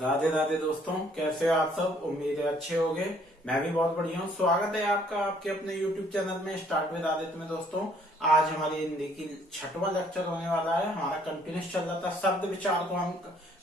राधे राधे दोस्तों, कैसे हो आप सब। उम्मीद है अच्छे होंगे। मैं भी बहुत बढ़िया हूँ। स्वागत है आपका आपके अपने YouTube चैनल में स्टार्ट विद आदित्य में। दोस्तों आज हमारी हिंदी की 6वां लेक्चर होने वाला है। हमारा कंटिन्यूस चल रहा था, शब्द विचार को हम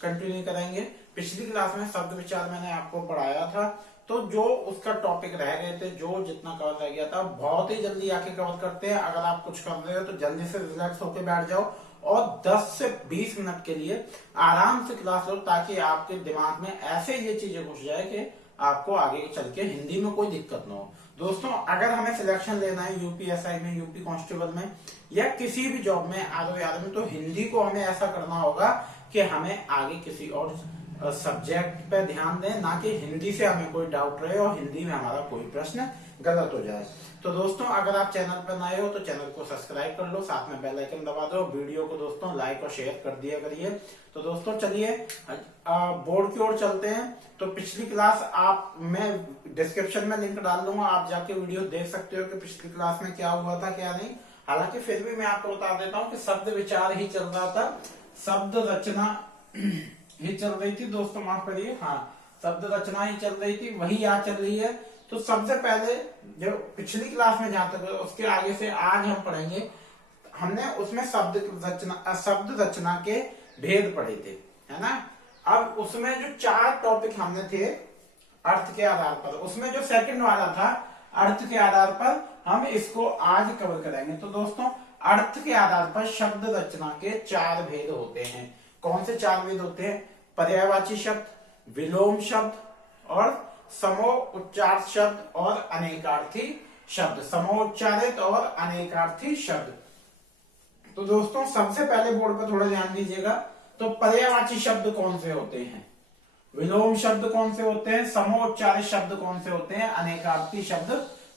कंटिन्यू करेंगे। पिछली क्लास में शब्द विचार मैंने आपको पढ़ाया था, तो जो उसका टॉपिक रह गए थे, जो जितना कवर रह गया था, बहुत ही जल्दी आके कवर करते हैं। अगर आप कुछ कर रहे हो तो जल्दी से रिलैक्स होकर बैठ जाओ और 10 से 20 मिनट के लिए आराम से क्लास लो, ताकि आपके दिमाग में ऐसे ये चीजें घुस जाए कि आपको आगे चल के हिंदी में कोई दिक्कत ना हो। दोस्तों अगर हमें सिलेक्शन लेना है यूपीएसआई में, यूपी कांस्टेबल में या किसी भी जॉब में, आर में, तो हिंदी को हमें ऐसा करना होगा कि हमें आगे किसी और सब्जेक्ट पे ध्यान दें, ना कि हिंदी से हमें कोई डाउट रहे और हिंदी में हमारा कोई प्रश्न गलत हो जाए। तो दोस्तों अगर आप चैनल पर नए हो तो चैनल को सब्सक्राइब कर लो, साथ में बेल आइकन दबा दो, वीडियो को दोस्तों लाइक और शेयर कर दिया करिए। तो दोस्तों चलिए बोर्ड की ओर चलते हैं। तो पिछली क्लास मैं डिस्क्रिप्शन में लिंक डाल दूंगा, आप जाके वीडियो देख सकते हो कि पिछली क्लास में क्या हुआ था क्या नहीं। हालांकि फिर भी मैं आपको बता देता हूँ कि शब्द विचार ही चल रहा था, शब्द रचना ही चल रही थी। दोस्तों माफ करिए, हाँ शब्द रचना ही चल रही थी, वही आज चल रही है। तो सबसे पहले जो पिछली क्लास में जहां तक उसके आगे से आज हम पढ़ेंगे, हमने उसमें शब्द रचना के भेद पढ़े थे, है ना। अब उसमें जो 4 टॉपिक हमने थे अर्थ के आधार पर, उसमें जो सेकंड वाला था अर्थ के आधार पर, हम इसको आज कवर करेंगे। तो दोस्तों अर्थ के आधार पर शब्द रचना के 4 भेद होते हैं। कौन से 4 भेद होते हैं? पर्यायवाची शब्द, विलोम शब्द और समूह उच्चारित शब्द और अनेकार्थी शब्द। समूह उच्चारित और अनेकार्थी शब्द। तो दोस्तों सबसे पहले बोर्ड पर थोड़ा ध्यान दीजिएगा। तो पर्यायवाची शब्द कौन से होते हैं, विलोम शब्द कौन से होते हैं, समूह उच्चारित शब्द कौन से होते हैं, अनेकार्थी शब्द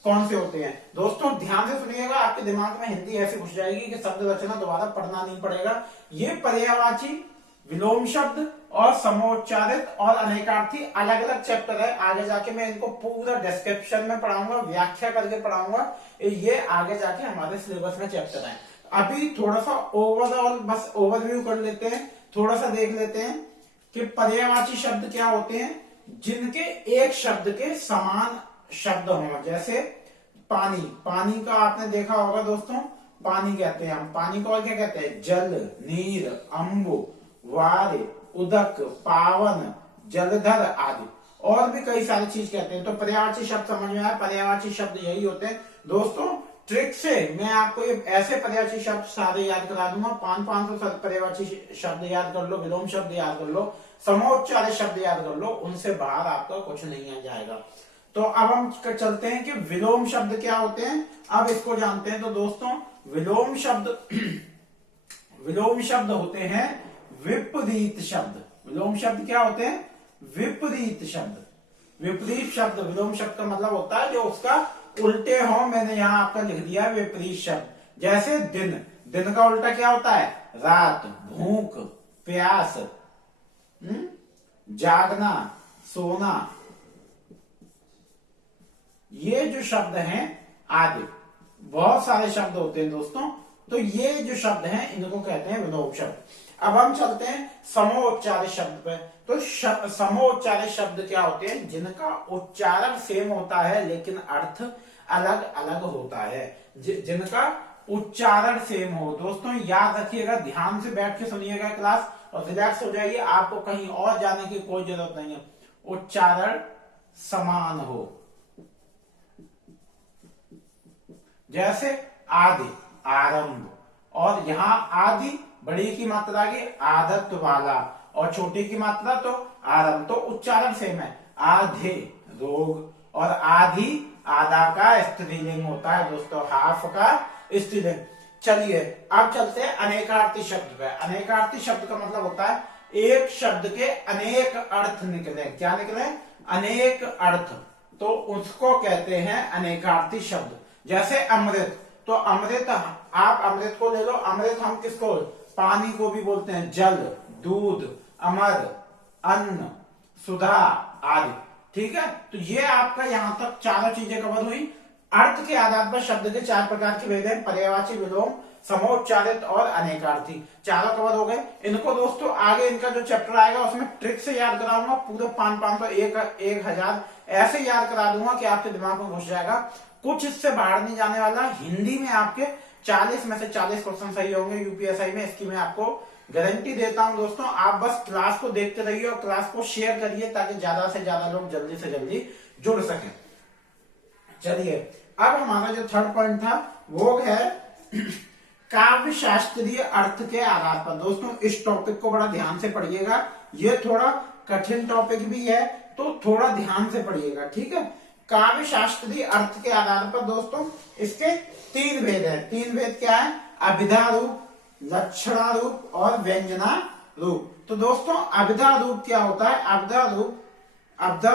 कौन से होते हैं। दोस्तों ध्यान से सुनिएगा, आपके दिमाग में हिंदी ऐसे घुस जाएगी कि शब्द रचना दोबारा पढ़ना नहीं पड़ेगा। ये पर्यायवाची, विलोम शब्द और समोच्चारित और अनेकार्थी अलग अलग चैप्टर है। आगे जाके मैं इनको पूरा डिस्क्रिप्शन में पढ़ाऊंगा, व्याख्या करके पढ़ाऊंगा। ये आगे जाके हमारे सिलेबस में चैप्टर है। अभी थोड़ा सा ओवरऑल बस ओवरव्यू कर लेते हैं, थोड़ा सा देख लेते हैं कि पर्यायवाची शब्द क्या होते हैं। जिनके एक शब्द के समान शब्द हों, जैसे पानी। पानी का आपने देखा होगा दोस्तों, पानी कहते हैं हम। पानी को और क्या कहते हैं? जल, नीर, अम्बु, वार, उदक, पावन, जलधर आदि, और भी कई सारी चीज कहते हैं। तो पर्यायवाची शब्द समझ में आया, पर्यायवाची शब्द यही होते हैं। दोस्तों ट्रिक से मैं आपको ये ऐसे पर्यायवाची शब्द सारे याद करा दूंगा। 500 पर्यायवाची शब्द याद कर लो, विलोम शब्द याद कर लो, समोच्चारित शब्द याद कर लो, उनसे बाहर आपका कुछ नहीं आ जाएगा। तो अब हम चलते हैं कि विलोम शब्द क्या होते हैं, अब इसको जानते हैं। तो दोस्तों विलोम शब्द होते हैं विपरीत शब्द। विलोम शब्द क्या होते हैं? विपरीत शब्द। विपरीत शब्द, विलोम शब्द का मतलब होता है जो उसका उल्टे हो। मैंने यहां आपका लिख दिया विपरीत शब्द। जैसे दिन, दिन का उल्टा क्या होता है? रात, भूख, प्यास, जागना, सोना। ये जो शब्द हैं आदि बहुत सारे शब्द होते हैं दोस्तों। तो ये जो शब्द हैं इनको कहते हैं विलोम शब्द। अब हम चलते हैं समोच्चारित शब्द पे। तो समोच्चारित शब्द क्या होते हैं? जिनका उच्चारण सेम होता है लेकिन अर्थ अलग अलग होता है। जिनका उच्चारण सेम हो। दोस्तों याद रखिएगा, ध्यान से बैठ के सुनिएगा क्लास और रिलैक्स हो जाइए, आपको कहीं और जाने की कोई जरूरत नहीं है। उच्चारण समान हो, जैसे आदि, आरंभ, और यहां आदि बड़ी की मात्रा की आदत वाला और छोटी की मात्रा तो आरंभ। तो उच्चारण सेम है। आधे रोग और आधी, आधा का स्त्रीलिंग होता है दोस्तों, हाफ का स्त्रीलिंग। चलिए अब चलते हैं अनेकार्थी शब्द पे। अनेकार्थी शब्द का मतलब होता है एक शब्द के अनेक अर्थ निकले। क्या निकले? अनेक अर्थ। तो उसको कहते हैं अनेकार्थी शब्द। जैसे अमृत, तो अमृत, आप अमृत को ले लो। अमृत हम किसको? पानी को भी बोलते हैं, जल, दूध, अमर, अन्न, सुधा आदि। ठीक है, तो ये आपका यहां तक चारों चीजें कवर हुई। अर्थ के आधार पर शब्द के 4 प्रकार के भेद हैं, पर्यायवाची, विलोम, समोच्चारित और अनेकार्थी, चारों कवर हो गए। इनको दोस्तों आगे इनका जो चैप्टर आएगा उसमें ट्रिक से याद कराऊंगा, पूरे 500 1000 ऐसे याद करा दूंगा कि आपके दिमाग में घुस जाएगा। कुछ इससे बाहर नहीं जाने वाला। हिंदी में आपके 40 में से 40 क्वेश्चन सही होंगे यूपीएसआई में, इसकी मैं आपको गारंटी देता हूं दोस्तों। आप बस क्लास को देखते रहिए और क्लास को शेयर करिए ताकि ज्यादा से ज्यादा लोग जल्दी से जल्दी जुड़ सकें। चलिए अब हमारा जो थर्ड पॉइंट था वो है काव्य शास्त्रीय अर्थ के आधार पर। दोस्तों इस टॉपिक को बड़ा ध्यान से पढ़िएगा, ये थोड़ा कठिन टॉपिक भी है तो थोड़ा ध्यान से पढ़िएगा, ठीक है। काव्य शास्त्रीय अर्थ के आधार पर दोस्तों इसके 3 भेद है। 3 भेद क्या है? अभिधा रूप, लक्षणा रूप और व्यंजना रूप। तो दोस्तों अभिधा रूप क्या होता है? अभिधा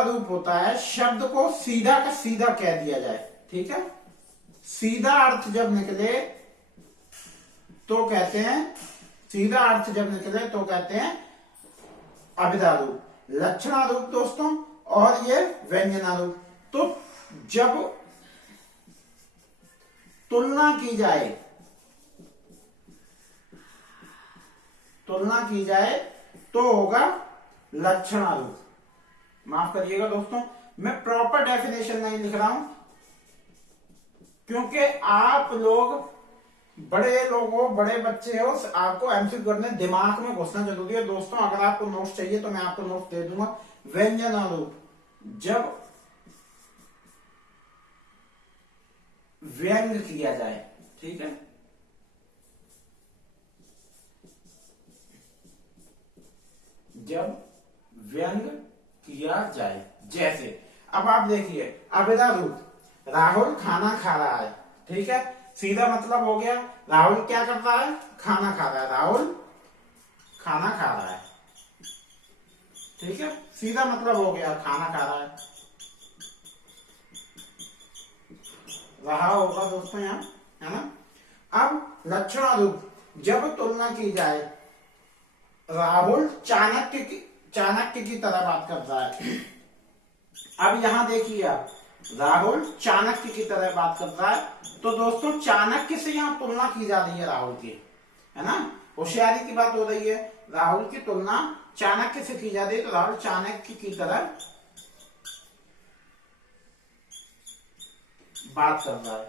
रूप होता है शब्द को सीधा का सीधा कह दिया जाए, ठीक है। सीधा अर्थ जब निकले तो कहते हैं, सीधा अर्थ जब निकले तो कहते हैं अभिधा रूप। लक्षणा रूप दोस्तों और ये व्यंजना रूप। तो जब तुलना की जाए तो होगा लक्षणा रूप। माफ करिएगा दोस्तों, मैं प्रॉपर डेफिनेशन नहीं लिख रहा हूं क्योंकि आप लोग बड़े लोग हो, बड़े बच्चे हो, आपको एमसीक्यू करने दिमाग में घुसना जरूरी है दोस्तों। अगर आपको नोट्स चाहिए तो मैं आपको नोट्स दे दूंगा। व्यंजना रूप जब व्यंग किया जाए, ठीक है। जब व्यंग किया जाए, जैसे अब आप देखिए अभिधा रूप, राहुल खाना खा रहा है, ठीक है। सीधा मतलब हो गया राहुल क्या कर रहा है? खाना खा रहा है। राहुल खाना खा रहा है, ठीक है। सीधा मतलब हो गया खाना खा रहा है। रहा होगा दोस्तों यहाँ, है ना। अब लक्षणा रूप जब तुलना की जाए, राहुल चाणक्य की तरह बात कर रहा है। अब यहां देखिए आप, राहुल चाणक्य की तरह बात कर रहा है, तो दोस्तों चाणक्य से यहां तुलना की जा रही है राहुल की, है ना। होशियारी की बात हो रही है, राहुल की तुलना चाणक्य से की जा रही है, तो राहुल चाणक्य की तरह बात कर रहा है।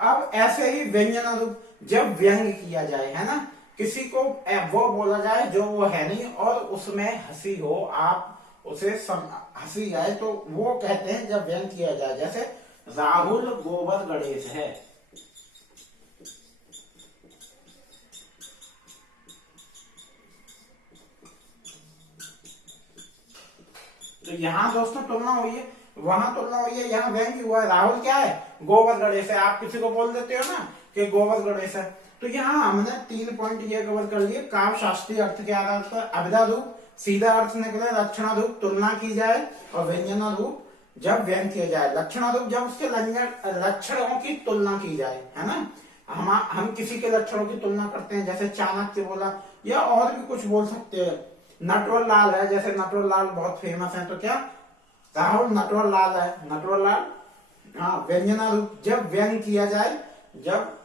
अब ऐसे ही व्यंजना रूप जब व्यंग किया जाए, है ना, किसी को वो बोला जाए जो वो है नहीं और उसमें हंसी हो, आप उसे हंसी आए, तो वो कहते हैं जब व्यंग किया जाए। जैसे राहुल गोबर गणेश है, तो यहां दोस्तों तुलना हुई है, वहां तुलना हुई है, यहाँ व्यंग हुआ है। राहुल क्या है? गोबर गणेश है। आप किसी को बोल देते हो ना कि गोबर गणेश है। तो यहाँ हमने 3 पॉइंट ये कवर कर लिए। काव्य शास्त्रीय अर्थ के आधार पर अभिधा रूप, सीधा अर्थ निकले, लक्षणा रूप तुलना की जाए, और व्यंजना रूप जब व्यंग किया जाए। लक्षणा रूप जब उसके लक्षणों की तुलना की जाए, है ना। हम किसी के लक्षणों की तुलना करते हैं, जैसे चाणक्य बोला, या और भी कुछ बोल सकते हैं। नटवर लाल है, जैसे नटवर लाल बहुत फेमस है, तो क्या राहुल नटवर लाल है, नटवर लाल। हाँ, व्यंजना रूप जब व्यंग किया जाए, जब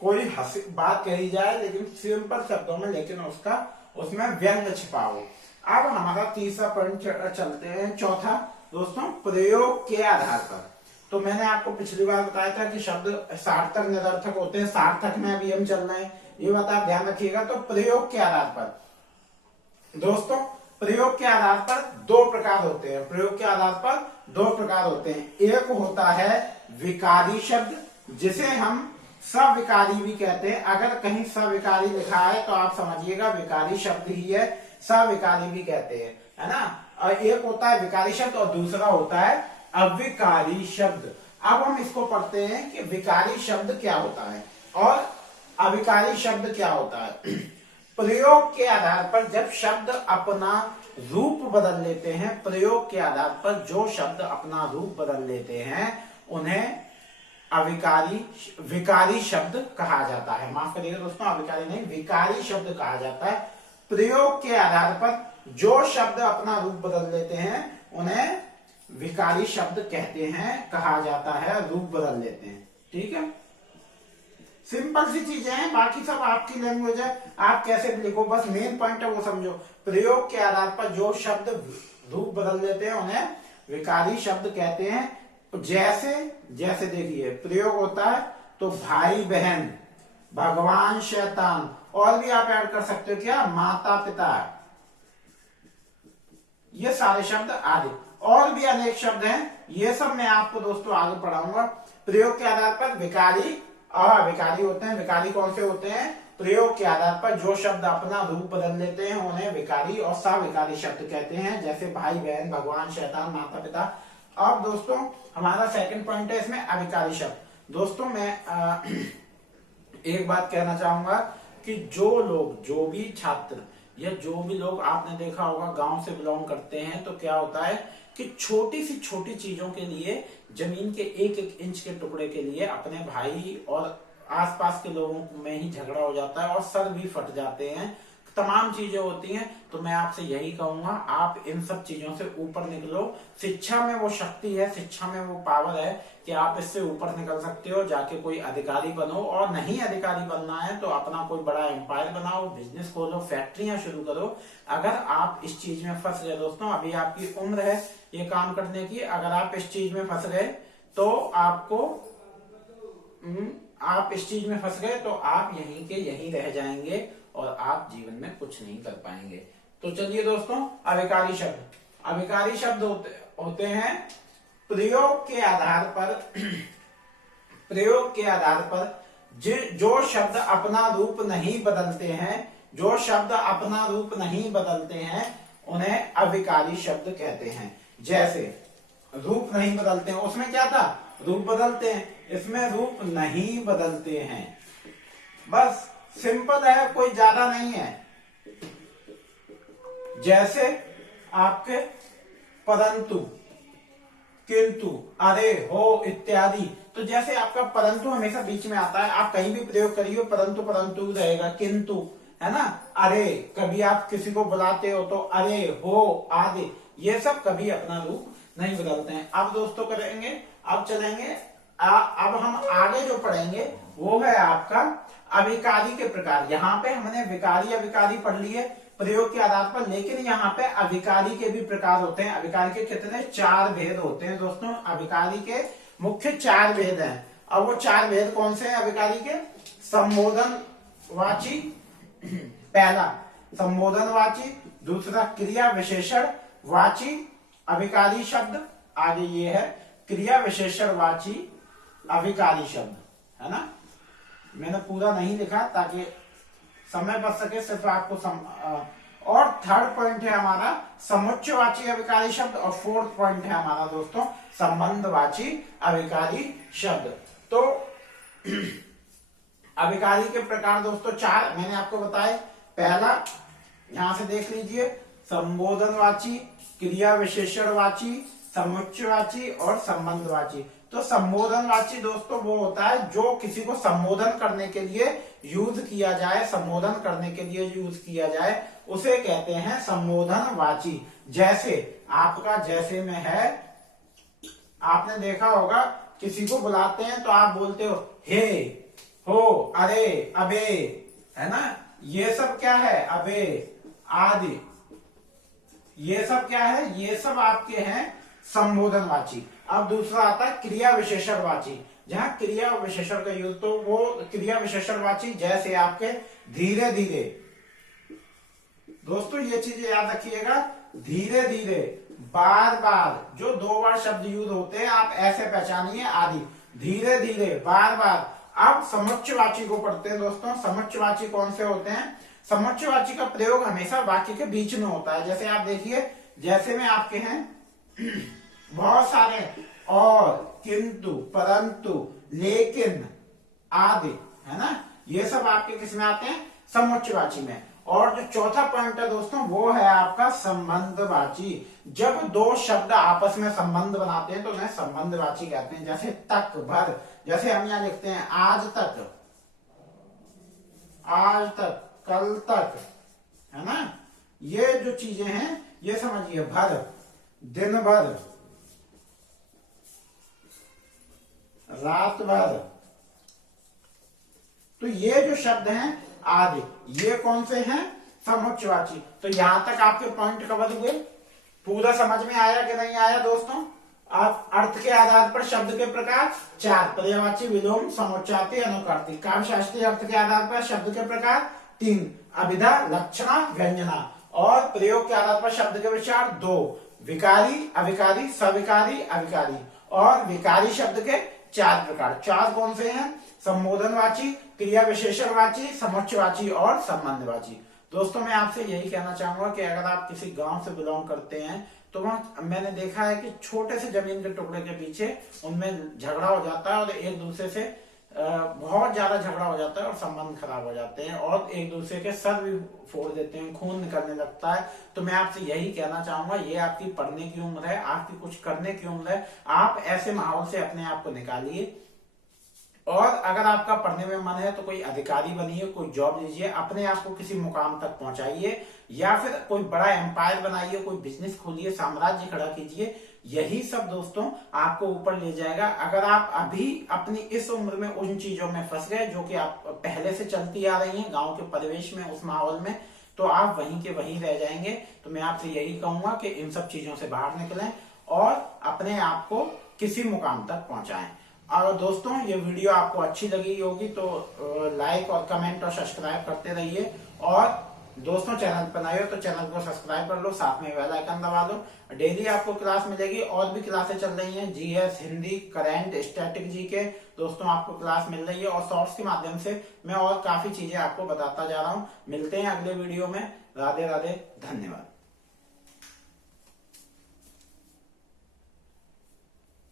कोई हंसी बात कही जाए लेकिन सिंपल शब्दों में, लेकिन उसमें व्यंग छिपा हो। अब हमारा तीसरा पॉइंट चलते हैं, चौथा दोस्तों, प्रयोग के आधार पर। तो मैंने आपको पिछली बार बताया था कि शब्द सार्थक निरर्थक होते हैं, सार्थक में अभी हम चल रहे हैं, ये बात आप ध्यान रखिएगा। तो प्रयोग के आधार पर दोस्तों, प्रयोग के आधार पर 2 प्रकार होते हैं। प्रयोग के आधार पर 2 प्रकार होते हैं। एक होता है विकारी शब्द, जिसे हम सविकारी भी कहते हैं। अगर कहीं सविकारी लिखा है तो आप समझिएगा विकारी शब्द ही है, सविकारी भी कहते हैं, है ना। और एक होता है विकारी शब्द और दूसरा होता है अविकारी शब्द। अब हम इसको पढ़ते हैं कि विकारी शब्द क्या होता है और अविकारी शब्द क्या होता है। प्रयोग के आधार पर जब शब्द अपना रूप बदल लेते हैं, प्रयोग के आधार पर जो शब्द अपना रूप बदल लेते हैं, उन्हें विकारी शब्द कहा जाता है। माफ करिएगा दोस्तों, अविकारी नहीं, विकारी शब्द कहा जाता है। प्रयोग के आधार पर जो शब्द अपना रूप बदल लेते हैं, उन्हें विकारी शब्द कहते हैं, कहा जाता है, रूप बदल लेते हैं। ठीक है, सिंपल सी चीजें हैं, बाकी सब आपकी लैंग्वेज है, आप कैसे भी लिखो, बस मेन पॉइंट है वो समझो। प्रयोग के आधार पर जो शब्द रूप बदल लेते हैं उन्हें विकारी शब्द कहते हैं। जैसे जैसे देखिए प्रयोग होता है तो भाई बहन, भगवान, शैतान, और भी आप ऐड कर सकते हो क्या, माता पिता, ये सारे शब्द आदि, और भी अनेक शब्द हैं, ये सब मैं आपको दोस्तों आगे पढ़ाऊंगा। प्रयोग के आधार पर विकारी और अविकारी होते हैं। विकारी कौन से होते हैं, प्रयोग के आधार पर जो शब्द अपना रूप बदल लेते हैं उन्हें विकारी और सविकारी शब्द कहते हैं, जैसे भाई बहन, भगवान, शैतान, माता पिता। अब दोस्तों हमारा सेकंड पॉइंट है इसमें अविकारी शब्द। दोस्तों मैं एक बात कहना चाहूंगा कि जो लोग, जो भी छात्र या जो भी लोग, आपने देखा होगा गांव से बिलोंग करते हैं, तो क्या होता है कि छोटी सी छोटी चीजों के लिए, जमीन के एक एक इंच के टुकड़े के लिए अपने भाई और आसपास के लोगों में ही झगड़ा हो जाता है और सर भी फट जाते हैं, तमाम चीजें होती हैं। तो मैं आपसे यही कहूंगा, आप इन सब चीजों से ऊपर निकलो। शिक्षा में वो शक्ति है, शिक्षा में वो पावर है कि आप इससे ऊपर निकल सकते हो, जाके कोई अधिकारी बनो, और नहीं अधिकारी बनना है तो अपना कोई बड़ा एम्पायर बनाओ, बिजनेस खोलो, फैक्ट्रियां शुरू करो। अगर आप इस चीज में फंस गए दोस्तों, अभी आपकी उम्र है ये काम करने की, अगर आप इस चीज में फंस गए तो आप इस चीज में फंस गए तो आप यहीं के यहीं रह जाएंगे और आप जीवन में कुछ नहीं कर पाएंगे। तो चलिए दोस्तों, अविकारी शब्द। अविकारी शब्द होते हैं प्रयोग के आधार पर प्रयोग के आधार पर जो शब्द अपना रूप नहीं बदलते हैं, जो शब्द अपना रूप नहीं बदलते हैं उन्हें अविकारी शब्द कहते हैं। जैसे रूप नहीं बदलते हैं, उसमें क्या था, रूप बदलते हैं, इसमें रूप नहीं बदलते हैं। बस सिंपल है, कोई ज्यादा नहीं है। जैसे आपके परंतु, किंतु, अरे, हो इत्यादि। तो जैसे आपका परंतु हमेशा बीच में आता है, आप कहीं भी प्रयोग करिए परंतु परंतु रहेगा, किंतु, है ना, अरे, कभी आप किसी को बुलाते हो तो अरे, हो आदि, ये सब कभी अपना रूप नहीं बदलते हैं। अब दोस्तों करेंगे, अब चलेंगे, अब हम आगे जो पढ़ेंगे वो है आपका अविकारी के प्रकार। यहाँ पे हमने विकारी अविकारी पढ़ लिए प्रयोग के आधार पर, लेकिन यहाँ पे अविकारी के भी प्रकार होते हैं। अविकारी के कितने, 4 भेद होते हैं दोस्तों। अविकारी के मुख्य 4 भेद हैं। अब वो 4 भेद कौन से हैं अविकारी के, संबोधनवाची, पहला संबोधनवाची, दूसरा क्रिया विशेषण वाची अविकारी शब्द, आगे ये है क्रिया विशेषण वाची अविकारी शब्द, है ना। मैंने पूरा नहीं लिखा ताकि समय बच सके, सिर्फ आपको और थर्ड पॉइंट है हमारा समुच्चयवाची अविकारी शब्द, और फोर्थ पॉइंट है हमारा दोस्तों संबंधवाची अविकारी शब्द। तो अविकारी के प्रकार दोस्तों 4 मैंने आपको बताए। पहला यहां से देख लीजिए, संबोधनवाची, क्रिया विशेषणवाची, समुच्चयवाची और संबंधवाची। तो संबोधनवाची दोस्तों वो होता है जो किसी को संबोधन करने के लिए यूज किया जाए, संबोधन करने के लिए यूज किया जाए, उसे कहते हैं संबोधनवाची। जैसे आपका जैसे में है, आपने देखा होगा किसी को बुलाते हैं तो आप बोलते हो हे, हो, अरे, अबे, है ना, ये सब क्या है, अबे आदि, ये सब क्या है, ये सब आपके हैं संबोधनवाची। अब दूसरा आता है क्रिया विशेषणवाची, जहां क्रिया विशेषण का यूज, तो वो क्रिया विशेषणवाची जैसे आपके धीरे धीरे, दोस्तों ये चीजें याद रखिएगा, धीरे धीरे, बार बार, जो 2 बार शब्द यूज होते हैं आप ऐसे पहचानिए, आदि, धीरे धीरे, बार बार। अब समुच्चयवाची को पढ़ते हैं दोस्तों। समुच्चयवाची कौन से होते हैं, समुच्चयवाची का प्रयोग हमेशा वाक्य के बीच में होता है। जैसे आप देखिए, जैसे में आपके हैं बहुत सारे, और, किंतु, परंतु, लेकिन आदि, है ना, ये सब आपके किस में आते हैं, समुच्चयवाची में। और जो चौथा पॉइंट है दोस्तों वो है आपका संबंधवाची। जब 2 शब्द आपस में संबंध बनाते हैं तो उन्हें संबंधवाची कहते हैं। जैसे तक, भर, जैसे हम यहाँ लिखते हैं आज तक, आज तक, कल तक, है ना, ये जो चीजें हैं ये समझिए, भर, दिन भर, रात भर। तो ये जो शब्द हैं आदि, ये कौन से हैं? समुच्चयवाची। तो यहां तक आपके पॉइंट कवर हुए। पूरा समझ में आया कि नहीं आया दोस्तों? आप अर्थ के आधार पर शब्द के प्रकार 4, पर्यायवाची, विलोम, समुच्चयार्थी, अनुक्रांति। काव्यशास्त्रीय अर्थ के आधार पर शब्द के प्रकार 3, अभिधा, लक्षणा, व्यंजना। और प्रयोग के आधार पर शब्द के विचार 2, विकारी, अविकारी, सविकारी, अविकारी। और विकारी शब्द के 4 प्रकार। 4 कौन से हैं? संबोधनवाची, क्रिया विशेषणवाची, समुच्चयवाची और संबंधवाची। दोस्तों मैं आपसे यही कहना चाहूंगा कि अगर आप किसी गांव से बिलोंग करते हैं तो वहां मैंने देखा है कि छोटे से जमीन के टुकड़े के पीछे उनमें झगड़ा हो जाता है और एक दूसरे से बहुत ज्यादा झगड़ा हो जाता है और संबंध खराब हो जाते हैं और एक दूसरे के सर भी फोड़ देते हैं, खून निकलने लगता है। तो मैं आपसे यही कहना चाहूंगा, ये आपकी पढ़ने की उम्र है, आपकी कुछ करने की उम्र है। आप ऐसे माहौल से अपने आप को निकालिए और अगर आपका पढ़ने में मन है तो कोई अधिकारी बनिए, कोई जॉब लीजिए, अपने आप को किसी मुकाम तक पहुंचाइए या फिर कोई बड़ा एम्पायर बनाइए, कोई बिजनेस खोलिए, साम्राज्य खड़ा कीजिए। यही सब दोस्तों आपको ऊपर ले जाएगा। अगर आप अभी अपनी इस उम्र में उन चीजों में फंस गए जो कि आप पहले से चलती आ रही हैं गांव के परिवेश में, उस माहौल में, तो आप वहीं के वहीं रह जाएंगे। तो मैं आपसे यही कहूंगा कि इन सब चीजों से बाहर निकलें और अपने आप को किसी मुकाम तक पहुंचाएं। और दोस्तों ये वीडियो आपको अच्छी लगी होगी तो लाइक और कमेंट और सब्सक्राइब करते रहिए। और दोस्तों चैनल पर नए हो तो चैनल को सब्सक्राइब कर लो, साथ में बेल आइकन दबा लो। डेली आपको क्लास मिलेगी, और भी क्लासें चल रही हैं, GS, Hindi, current, static GK दोस्तों आपको क्लास मिल रही है। और शॉर्ट्स के माध्यम से मैं और काफी चीजें आपको बताता जा रहा हूँ। मिलते हैं अगले वीडियो में। राधे राधे, धन्यवाद।